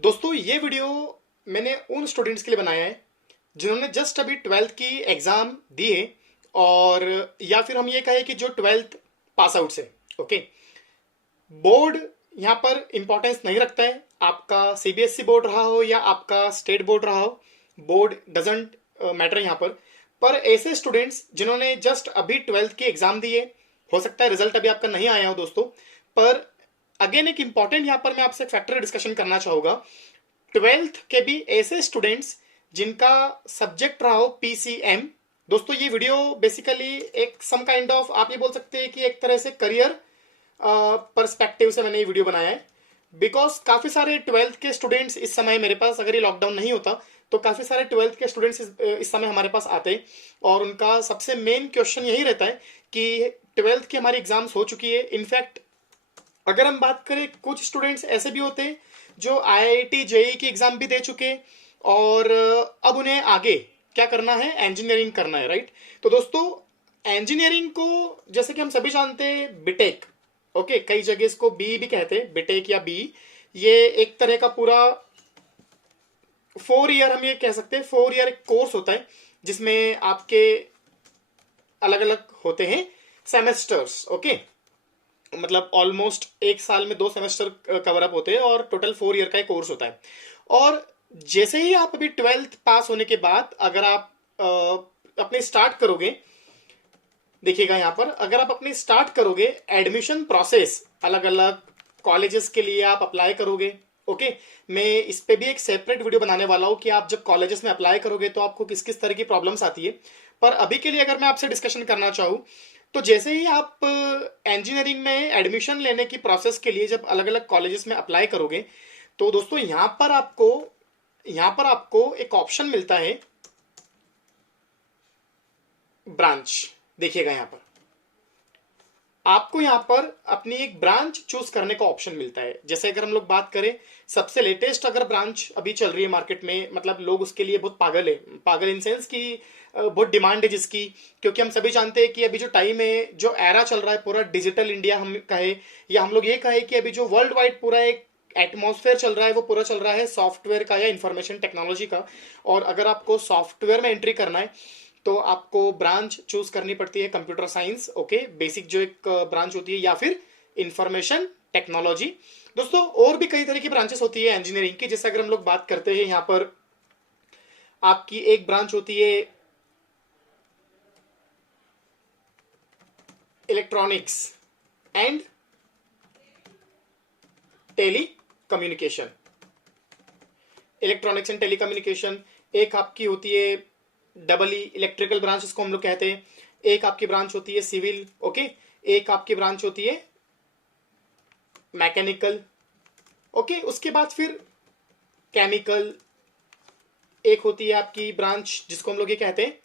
दोस्तों ये वीडियो मैंने उन स्टूडेंट्स के लिए बनाया है जिन्होंने जस्ट अभी ट्वेल्थ की एग्जाम दी है, और या फिर हम ये कहें कि जो ट्वेल्थ पास आउट से ओके। बोर्ड यहाँ पर इंपॉर्टेंस नहीं रखता है, आपका सीबीएसई बोर्ड रहा हो या आपका स्टेट बोर्ड रहा हो, बोर्ड डजेंट मैटर यहाँ पर ऐसे स्टूडेंट्स जिन्होंने जस्ट अभी ट्वेल्थ की एग्जाम दी है, हो सकता है रिजल्ट अभी आपका नहीं आया हो दोस्तों, पर अगेन एक इंपॉर्टेंट यहाँ पर मैं आपसे फैक्टर डिस्कशन करना चाहूंगा। ट्वेल्थ के भी ऐसे स्टूडेंट्स जिनका सब्जेक्ट रहा हो पीसीएम। दोस्तों ये वीडियो बेसिकली एक सम काइंड ऑफ, आप ये बोल सकते हैं कि एक तरह से करियर पर्सपेक्टिव से मैंने ये वीडियो बनाया है, बिकॉज काफी सारे ट्वेल्थ के स्टूडेंट्स इस समय मेरे पास, अगर ये लॉकडाउन नहीं होता तो काफी सारे ट्वेल्थ के स्टूडेंट्स इस समय हमारे पास आते, और उनका सबसे मेन क्वेश्चन यही रहता है कि ट्वेल्थ की हमारी एग्जाम्स हो चुकी है। इनफैक्ट अगर हम बात करें, कुछ स्टूडेंट्स ऐसे भी होते हैं जो आईआईटी जेईई की एग्जाम भी दे चुके, और अब उन्हें आगे क्या करना है, इंजीनियरिंग करना है, राइट। तो दोस्तों इंजीनियरिंग को जैसे कि हम सभी जानते हैं बीटेक, ओके, कई जगह इसको बी भी कहते हैं, बीटेक या बी, ये एक तरह का पूरा 4 ईयर, हम ये कह सकते हैं 4 ईयर एक कोर्स होता है जिसमें आपके अलग अलग होते हैं सेमेस्टर्स, ओके। मतलब ऑलमोस्ट एक साल में 2 सेमेस्टर कवर अप होते हैं और टोटल 4 ईयर का एक कोर्स होता है। और जैसे ही आप अभी ट्वेल्थ पास होने के बाद अगर आप अपने स्टार्ट करोगे, देखिएगा यहाँ पर, अगर आप अपनी स्टार्ट करोगे एडमिशन प्रोसेस, अलग अलग कॉलेजेस के लिए आप अप्लाई करोगे, ओके। मैं इस पे भी एक सेपरेट वीडियो बनाने वाला हूँ कि आप जब कॉलेजेस में अप्लाई करोगे तो आपको किस किस तरह की प्रॉब्लम्स आती है। पर अभी के लिए अगर मैं आपसे डिस्कशन करना चाहूँ, तो जैसे ही आप इंजीनियरिंग में एडमिशन लेने की प्रोसेस के लिए जब अलग अलग कॉलेजेस में अप्लाई करोगे, तो दोस्तों यहाँ पर आपको एक ऑप्शन मिलता है ब्रांच। देखिएगा यहाँ पर आपको यहाँ पर अपनी एक ब्रांच चूज करने का ऑप्शन मिलता है। जैसे अगर हम लोग बात करें, सबसे लेटेस्ट अगर ब्रांच अभी चल रही है मार्केट में, मतलब लोग उसके लिए बहुत पागल है, पागल इन सेंस की बहुत डिमांड है जिसकी, क्योंकि हम सभी जानते हैं कि अभी जो टाइम है, जो एरा चल रहा है पूरा डिजिटल इंडिया हम कहे, या हम लोग ये कहे कि अभी जो वर्ल्ड वाइड पूरा एक एटमॉस्फेयर चल रहा है, वो पूरा चल रहा है सॉफ्टवेयर का या इंफॉर्मेशन टेक्नोलॉजी का। और अगर आपको सॉफ्टवेयर में एंट्री करना है तो आपको ब्रांच चूज करनी पड़ती है कंप्यूटर साइंस, ओके, बेसिक जो एक ब्रांच होती है, या फिर इंफॉर्मेशन टेक्नोलॉजी। दोस्तों और भी कई तरह की ब्रांचेस होती है इंजीनियरिंग की। जैसे अगर हम लोग बात करते हैं, यहाँ पर आपकी एक ब्रांच होती है electronics and telecommunication. Electronics and telecommunication एक आपकी होती है डबल ई, इलेक्ट्रिकल ब्रांच इसको हम लोग कहते हैं। एक आपकी ब्रांच होती है सिविल, ओके। एक आपकी ब्रांच होती है मैकेनिकल, ओके। उसके बाद फिर केमिकल, एक होती है आपकी ब्रांच जिसको हम लोग ये कहते हैं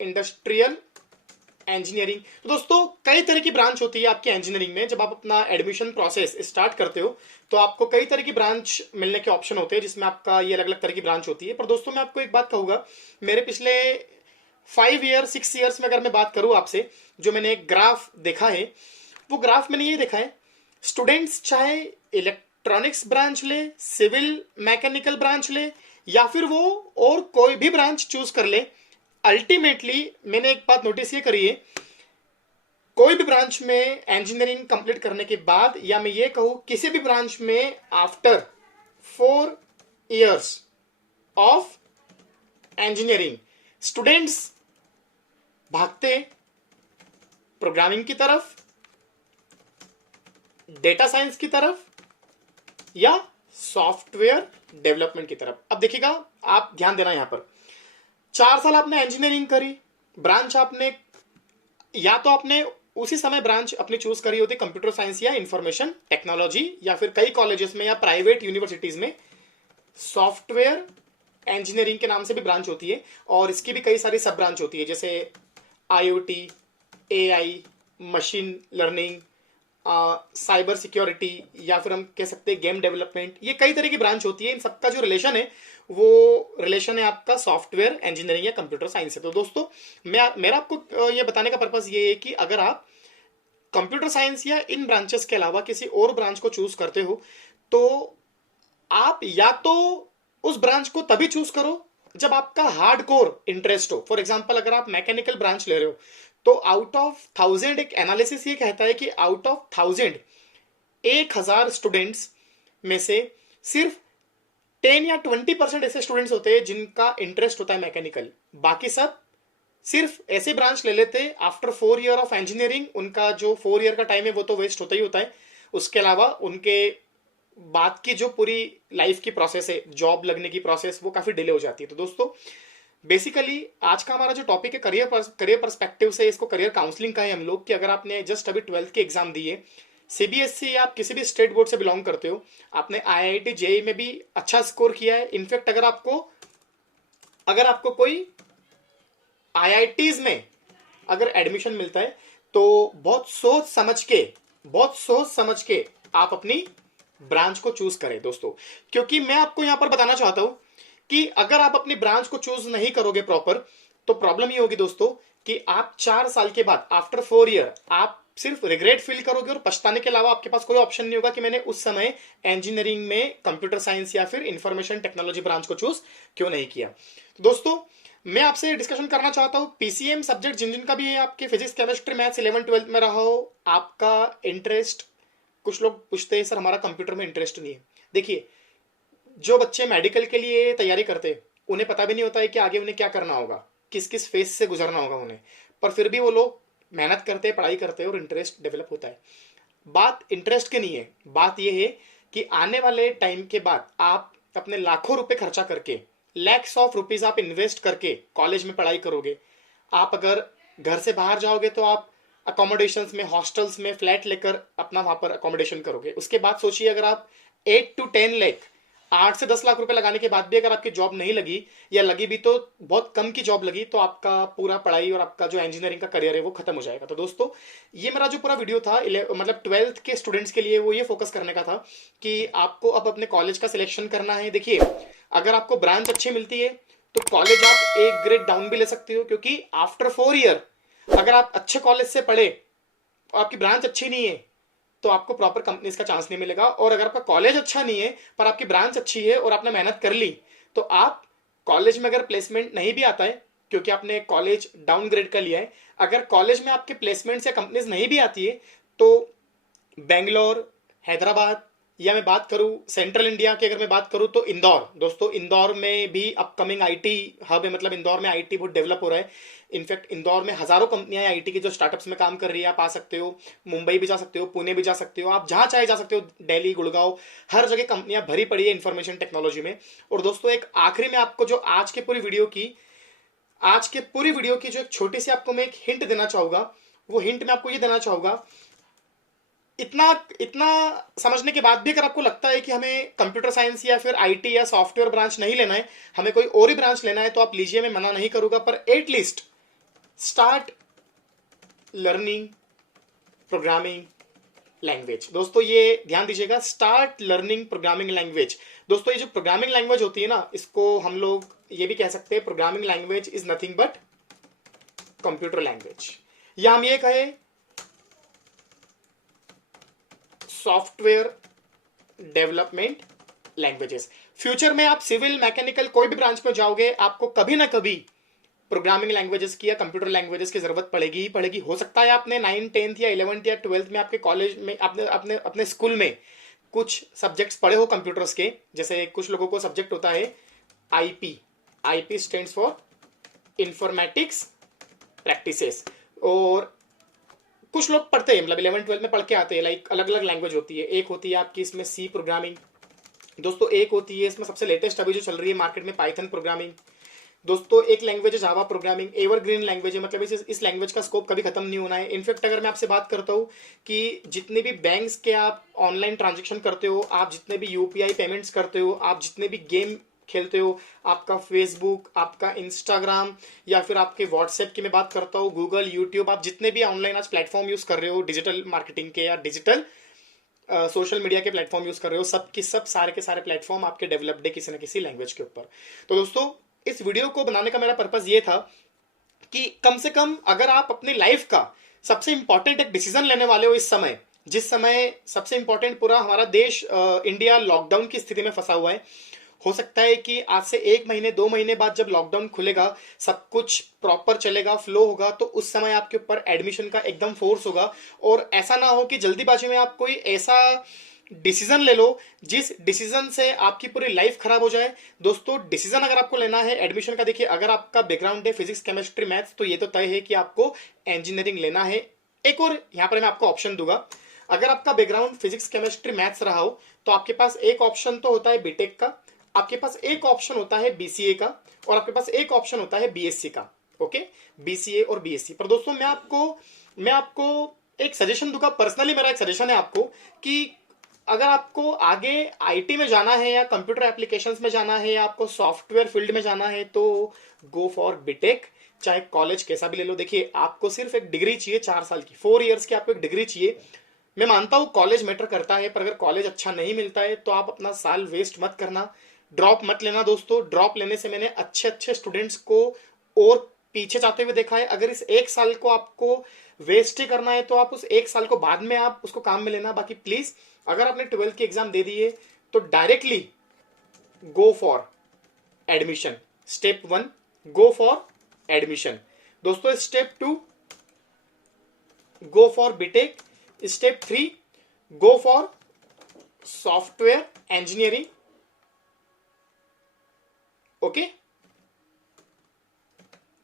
इंडस्ट्रियल इंजीनियरिंग। तो दोस्तों कई तरह की ब्रांच होती है आपकी इंजीनियरिंग में। जब आप अपना एडमिशन प्रोसेस स्टार्ट करते हो तो आपको कई तरह की ब्रांच मिलने के ऑप्शन होते हैं, जिसमें आपका ये अलग अलग तरह की ब्रांच होती है। पर दोस्तों मैं आपको एक बात कहूंगा, मेरे पिछले 5 ईयर 6 ईयर्स में अगर मैं बात करूं आपसे, जो मैंने एक ग्राफ देखा है, वो ग्राफ मैंने ये देखा है, स्टूडेंट्स चाहे इलेक्ट्रॉनिक्स ब्रांच ले, सिविल मैकेनिकल ब्रांच ले, या फिर वो और कोई भी ब्रांच चूज कर ले, अल्टीमेटली मैंने एक बात नोटिस ये करी है, कोई भी ब्रांच में इंजीनियरिंग कंप्लीट करने के बाद, या मैं ये कहूं किसी भी ब्रांच में after 4 years of engineering, students भागते प्रोग्रामिंग की तरफ, डेटा साइंस की तरफ, या सॉफ्टवेयर डेवलपमेंट की तरफ। अब देखिएगा, आप ध्यान देना, यहां पर 4 साल आपने इंजीनियरिंग करी, ब्रांच आपने, या तो आपने उसी समय ब्रांच अपनी चूज करी होती कंप्यूटर साइंस या इंफॉर्मेशन टेक्नोलॉजी, या फिर कई कॉलेजेस में या प्राइवेट यूनिवर्सिटीज में सॉफ्टवेयर इंजीनियरिंग के नाम से भी ब्रांच होती है, और इसकी भी कई सारी सब ब्रांच होती है, जैसे IoT, AI, machine learning, cyber security, या फिर हम कह सकते हैं गेम डेवलपमेंट। ये कई तरह की ब्रांच होती है। इन सबका जो रिलेशन है वो रिलेशन है आपका सॉफ्टवेयर इंजीनियरिंग या कंप्यूटर साइंस से। तो दोस्तों मेरा आपको ये बताने का पर्पस ये है कि अगर आप कंप्यूटर साइंस या इन ब्रांचेस के अलावा किसी और ब्रांच को चूज करते हो, तो आप या तो उस ब्रांच को तभी चूज करो जब आपका हार्ड कोर इंटरेस्ट हो। फॉर एग्जाम्पल अगर आप मैकेनिकल ब्रांच ले रहे हो तो आउट ऑफ 1000, एक एनालिसिस ये कहता है कि आउट ऑफ 1000, 1000 स्टूडेंट्स में से सिर्फ 10 या 20% ऐसे स्टूडेंट्स होते हैं जिनका इंटरेस्ट होता है मैकेनिकल। बाकी सब सिर्फ ऐसे ब्रांच ले लेते आफ्टर 4 ईयर ऑफ इंजीनियरिंग। उनका जो 4 ईयर का टाइम है वो तो वेस्ट होता ही होता है, उसके अलावा उनके बाद की जो पूरी लाइफ की प्रोसेस है, जॉब लगने की प्रोसेस, वो काफी डिले हो जाती है। तो दोस्तों बेसिकली आज का हमारा जो टॉपिक है करियर पर्सपेक्टिव से, इसको करियर काउंसलिंग का है हम लोग, कि अगर आपने जस्ट अभी 12th के एग्जाम दिए, सीबीएसई या आप किसी भी स्टेट बोर्ड से बिलोंग करते हो, आपने आईआईटी जेई में भी अच्छा स्कोर किया है, इनफैक्ट अगर आपको कोई आईआईटीज में अगर एडमिशन मिलता है तो बहुत सोच समझ के आप अपनी ब्रांच को चूज करें दोस्तों। क्योंकि मैं आपको यहां पर बताना चाहता हूं कि अगर आप अपनी ब्रांच को चूज नहीं करोगे प्रॉपर, तो प्रॉब्लम ये होगी दोस्तों कि आप 4 साल के बाद आफ्टर 4 ईयर आप सिर्फ रिग्रेट फील करोगे और पछताने के अलावा आपके पास कोई ऑप्शन नहीं होगा कि मैंने उस समय इंजीनियरिंग में कंप्यूटर साइंस या फिर इंफॉर्मेशन टेक्नोलॉजी ब्रांच को चूज क्यों नहीं किया। तो दोस्तों मैं आपसे डिस्कशन करना चाहता हूं, पीसीएम सब्जेक्ट जिन जिन का भी है, आपके physics chemistry maths 11th 12th में रहा हो, आपका इंटरेस्ट, कुछ लोग पूछते हैं सर हमारा कंप्यूटर में इंटरेस्ट नहीं है। देखिए, जो बच्चे मेडिकल के लिए तैयारी करते हैं उन्हें पता भी नहीं होता है कि आगे उन्हें क्या करना होगा, किस किस फेज से गुजरना होगा उन्हें, पर फिर भी वो लोग मेहनत करते हैं, पढ़ाई करते हैं और इंटरेस्ट डेवलप होता है। बात इंटरेस्ट की नहीं है, बात यह है कि आने वाले टाइम के बाद आप अपने लाखों रुपए खर्चा करके, लैक्स ऑफ रुपीज आप इन्वेस्ट करके कॉलेज में पढ़ाई करोगे। आप अगर घर से बाहर जाओगे तो आप अकोमोडेशंस में, हॉस्टल्स में फ्लैट लेकर अपना वहां पर अकोमोडेशन करोगे। उसके बाद सोचिए अगर आप 8 to 10 लाख, 8 से 10 लाख रुपए लगाने के बाद भी अगर आपकी जॉब नहीं लगी, या लगी भी तो बहुत कम की जॉब लगी, तो आपका पूरा पढ़ाई और आपका जो इंजीनियरिंग का करियर है वो खत्म हो जाएगा। तो दोस्तों ये मेरा जो पूरा वीडियो था मतलब 12th के स्टूडेंट्स के लिए, वो ये फोकस करने का था कि आपको अब अपने कॉलेज का सिलेक्शन करना है। देखिए, अगर आपको ब्रांच अच्छी मिलती है तो कॉलेज आप एक ग्रेड डाउन भी ले सकते हो, क्योंकि आफ्टर 4 ईयर अगर आप अच्छे कॉलेज से पढ़े और आपकी ब्रांच अच्छी नहीं है तो आपको प्रॉपर कंपनीज का चांस नहीं मिलेगा। और अगर आपका कॉलेज अच्छा नहीं है पर आपकी ब्रांच अच्छी है और आपने मेहनत कर ली, तो आप कॉलेज में अगर प्लेसमेंट नहीं भी आता है क्योंकि आपने कॉलेज डाउनग्रेड कर लिया है, अगर कॉलेज में आपके प्लेसमेंट या कंपनीज नहीं भी आती है तो बेंगलोर, हैदराबाद, या मैं बात करूं सेंट्रल इंडिया की, अगर मैं बात करूं तो इंदौर, दोस्तों इंदौर में भी अपकमिंग आईटी हब है, मतलब इंदौर में आईटी बहुत डेवलप हो रहा है। इनफैक्ट इंदौर में हजारों कंपनियां आईटी की जो स्टार्टअप्स में काम कर रही है, आप आ सकते हो, मुंबई भी जा सकते हो, पुणे भी जा सकते हो, आप जहां चाहे जा सकते हो, दिल्ली, गुड़गांव, हर जगह कंपनियां भरी पड़ी है इंफॉर्मेशन टेक्नोलॉजी में। और दोस्तों एक आखिरी में आपको जो आज के पूरी वीडियो की जो एक छोटी सी आपको मैं एक हिंट देना चाहूंगा, वो हिंट मैं आपको ये देना चाहूंगा, इतना इतना समझने के बाद भी अगर आपको लगता है कि हमें कंप्यूटर साइंस या फिर आईटी या सॉफ्टवेयर ब्रांच नहीं लेना है, हमें कोई और ही ब्रांच लेना है, तो आप लीजिए, मैं मना नहीं करूंगा, पर at least start learning programming language. दोस्तों ये ध्यान दीजिएगा, स्टार्ट लर्निंग प्रोग्रामिंग लैंग्वेज। दोस्तों ये जो प्रोग्रामिंग लैंग्वेज होती है ना, इसको हम लोग ये भी कह सकते हैं, programming language is nothing but computer language, या हम ये कहें सॉफ्टवेयर डेवलपमेंट लैंग्वेजेस। फ्यूचर में आप सिविल, मैकेनिकल, कोई भी ब्रांच में जाओगे, आपको कभी ना कभी प्रोग्रामिंग लैंग्वेजेस की या कंप्यूटर लैंग्वेजेस की जरूरत पड़ेगी ही पड़ेगी। हो सकता है आपने 9th 10th या 11th या 12th में आपके कॉलेज में, अपने अपने अपने स्कूल में कुछ सब्जेक्ट्स पढ़े हो कंप्यूटर्स के, जैसे कुछ लोगों को सब्जेक्ट होता है IP, IP stands for informatics practices, और कुछ लोग पढ़ते हैं, मतलब 11th 12th में पढ़ के आते हैं, लाइक अलग अलग लैंग्वेज होती है। एक होती है आपकी इसमें सी प्रोग्रामिंग, दोस्तों एक होती है इसमें सबसे लेटेस्ट अभी जो चल रही है मार्केट में पाइथन प्रोग्रामिंग, दोस्तों एक लैंग्वेज है जावा प्रोग्रामिंग, एवरग्रीन लैंग्वेज है, मतलब इस लैंग्वेज का स्कोप कभी खत्म नहीं होना है। इनफैक्ट अगर मैं आपसे बात करता हूँ कि जितने भी बैंक्स के आप ऑनलाइन ट्रांजेक्शन करते हो, आप जितने भी यूपीआई पेमेंट्स करते हो, आप जितने भी गेम खेलते हो, आपका फेसबुक, आपका इंस्टाग्राम, या फिर आपके व्हाट्सएप की मैं बात करता हूँ, गूगल, यूट्यूब, आप जितने भी ऑनलाइन आज प्लेटफॉर्म यूज कर रहे हो डिजिटल मार्केटिंग के या डिजिटल सोशल मीडिया के प्लेटफॉर्म यूज कर रहे हो, सब के सब सारे के सारे प्लेटफॉर्म आपके डेवलप्ड है किसी न किसी लैंग्वेज के ऊपर। तो दोस्तों इस वीडियो को बनाने का मेरा पर्पज ये था कि कम से कम अगर आप अपनी लाइफ का सबसे इंपॉर्टेंट एक डिसीजन लेने वाले हो इस समय, जिस समय सबसे इंपॉर्टेंट पूरा हमारा देश इंडिया लॉकडाउन की स्थिति में फंसा हुआ है, हो सकता है कि आज से 1 महीने 2 महीने बाद जब लॉकडाउन खुलेगा, सब कुछ प्रॉपर चलेगा, फ्लो होगा, तो उस समय आपके ऊपर एडमिशन का एकदम फोर्स होगा। और ऐसा ना हो कि जल्दीबाजी में आप कोई ऐसा डिसीजन ले लो जिस डिसीजन से आपकी पूरी लाइफ खराब हो जाए। दोस्तों, डिसीजन अगर आपको लेना है एडमिशन का, देखिए अगर आपका बैकग्राउंड है फिजिक्स केमिस्ट्री मैथ्स, तो ये तो तय है कि आपको इंजीनियरिंग लेना है। एक और यहाँ पर मैं आपको ऑप्शन दूंगा, अगर आपका बैकग्राउंड फिजिक्स केमिस्ट्री मैथ्स रहा हो तो आपके पास एक ऑप्शन तो होता है बीटेक का, आपके पास एक ऑप्शन होता है बीसीए का, और आपके पास एक ऑप्शन होता है बीएससी का। ओके, बीसीए और बीएससी। पर दोस्तों मैं आपको एक सजेशन दूंगा, पर्सनली मेरा एक सजेशन है आपको, कि अगर आपको आगे आईटी में जाना है या कंप्यूटर एप्लीकेशंस में जाना है या आपको सॉफ्टवेयर फील्ड में जाना है, तो गो फॉर बीटेक। चाहे कॉलेज कैसा भी ले लो, देखिए आपको सिर्फ एक डिग्री चाहिए 4 साल की, 4 इयर्स की आपको एक डिग्री चाहिए। मैं मानता हूं कॉलेज मैटर करता है, पर अगर कॉलेज अच्छा नहीं मिलता है तो आप अपना साल वेस्ट मत करना, ड्रॉप मत लेना। दोस्तों, ड्रॉप लेने से मैंने अच्छे अच्छे स्टूडेंट्स को और पीछे जाते हुए देखा है। अगर इस 1 साल को आपको वेस्ट ही करना है तो आप उस 1 साल को बाद में आप उसको काम में लेना। बाकी प्लीज, अगर आपने 12th की एग्जाम दे दी है तो directly go for admission. Step 1 go for admission. दोस्तों, step 2 go for BTech. Step 3 go for software engineering. Okay,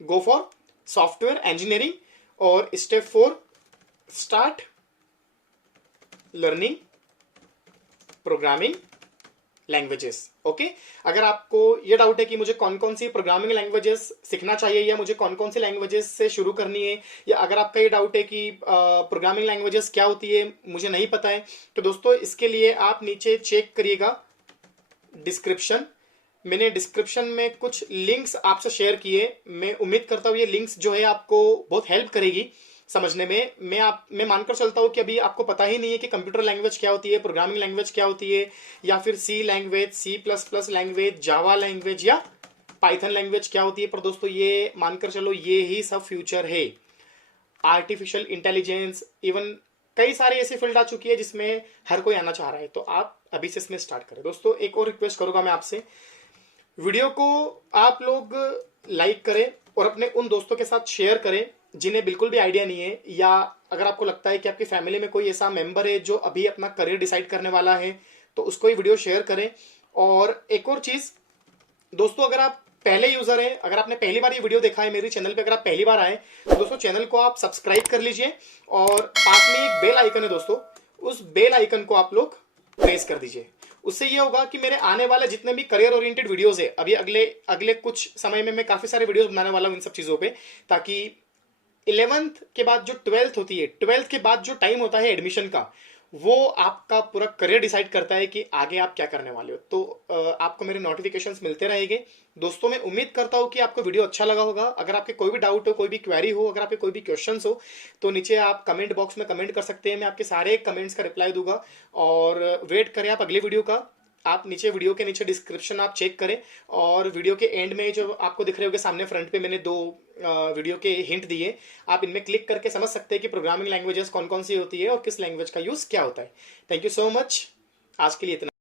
go for software engineering. और step 4 start learning programming languages. Okay, अगर आपको ये डाउट है कि मुझे कौन कौन सी प्रोग्रामिंग लैंग्वेजेस सीखना चाहिए या मुझे कौन कौन सी लैंग्वेजेस से शुरू करनी है, या अगर आपका ये डाउट है कि प्रोग्रामिंग लैंग्वेजेस क्या होती है मुझे नहीं पता है, तो दोस्तों इसके लिए आप नीचे चेक करिएगा डिस्क्रिप्शन। मैंने डिस्क्रिप्शन में कुछ लिंक्स आपसे शेयर किए, मैं उम्मीद करता हूँ ये लिंक्स जो है आपको बहुत हेल्प करेगी समझने में। मैं मानकर चलता हूँ कि अभी आपको पता ही नहीं है कि कंप्यूटर लैंग्वेज क्या होती है, प्रोग्रामिंग लैंग्वेज क्या होती है, या फिर C language, C++ language, Java language या पाइथन लैंग्वेज क्या होती है। पर दोस्तों ये मानकर चलो ये ही सब फ्यूचर है। आर्टिफिशियल इंटेलिजेंस, इवन कई सारी ऐसी फील्ड आ चुकी है जिसमें हर कोई आना चाह रहा है, तो आप अभी से इसमें स्टार्ट करें। दोस्तों, एक और रिक्वेस्ट करूंगा मैं आपसे, वीडियो को आप लोग लाइक करें और अपने उन दोस्तों के साथ शेयर करें जिन्हें बिल्कुल भी आइडिया नहीं है, या अगर आपको लगता है कि आपकी फैमिली में कोई ऐसा मेंबर है जो अभी अपना करियर डिसाइड करने वाला है, तो उसको ही वीडियो शेयर करें। और एक और चीज दोस्तों, अगर आप पहले यूजर हैं, अगर आपने पहली बार ये वीडियो देखा है मेरे चैनल पे, अगर आप पहली बार आए तो दोस्तों चैनल को आप सब्सक्राइब कर लीजिए, और पास में एक बेल आइकन है दोस्तों, उस बेल आइकन को आप लोग प्रेस कर दीजिए। उससे ये होगा कि मेरे आने वाले जितने भी करियर ओरिएंटेड वीडियोस है, अभी अगले अगले कुछ समय में मैं काफी सारे वीडियोस बनाने वाला हूं इन सब चीजों पे, ताकि 11th के बाद जो 12th होती है, 12th के बाद जो टाइम होता है एडमिशन का, वो आपका पूरा करियर डिसाइड करता है कि आगे आप क्या करने वाले हो। तो आपको मेरे नोटिफिकेशंस मिलते रहेंगे। दोस्तों, मैं उम्मीद करता हूं कि आपको वीडियो अच्छा लगा होगा। अगर आपके कोई भी डाउट हो, कोई भी क्वेरी हो, अगर आपके कोई भी क्वेश्चंस हो, तो नीचे आप कमेंट बॉक्स में कमेंट कर सकते हैं, मैं आपके सारे कमेंट्स का रिप्लाई दूंगा। और वेट करें आप अगले वीडियो का। आप नीचे वीडियो के नीचे डिस्क्रिप्शन आप चेक करें, और वीडियो के एंड में जो आपको दिख रहे होंगे सामने फ्रंट पे, मैंने 2 वीडियो के हिंट दिए, आप इनमें क्लिक करके समझ सकते हैं कि प्रोग्रामिंग लैंग्वेजेस कौन कौन सी होती है और किस लैंग्वेज का यूज क्या होता है। थैंक यू सो मच, आज के लिए इतना।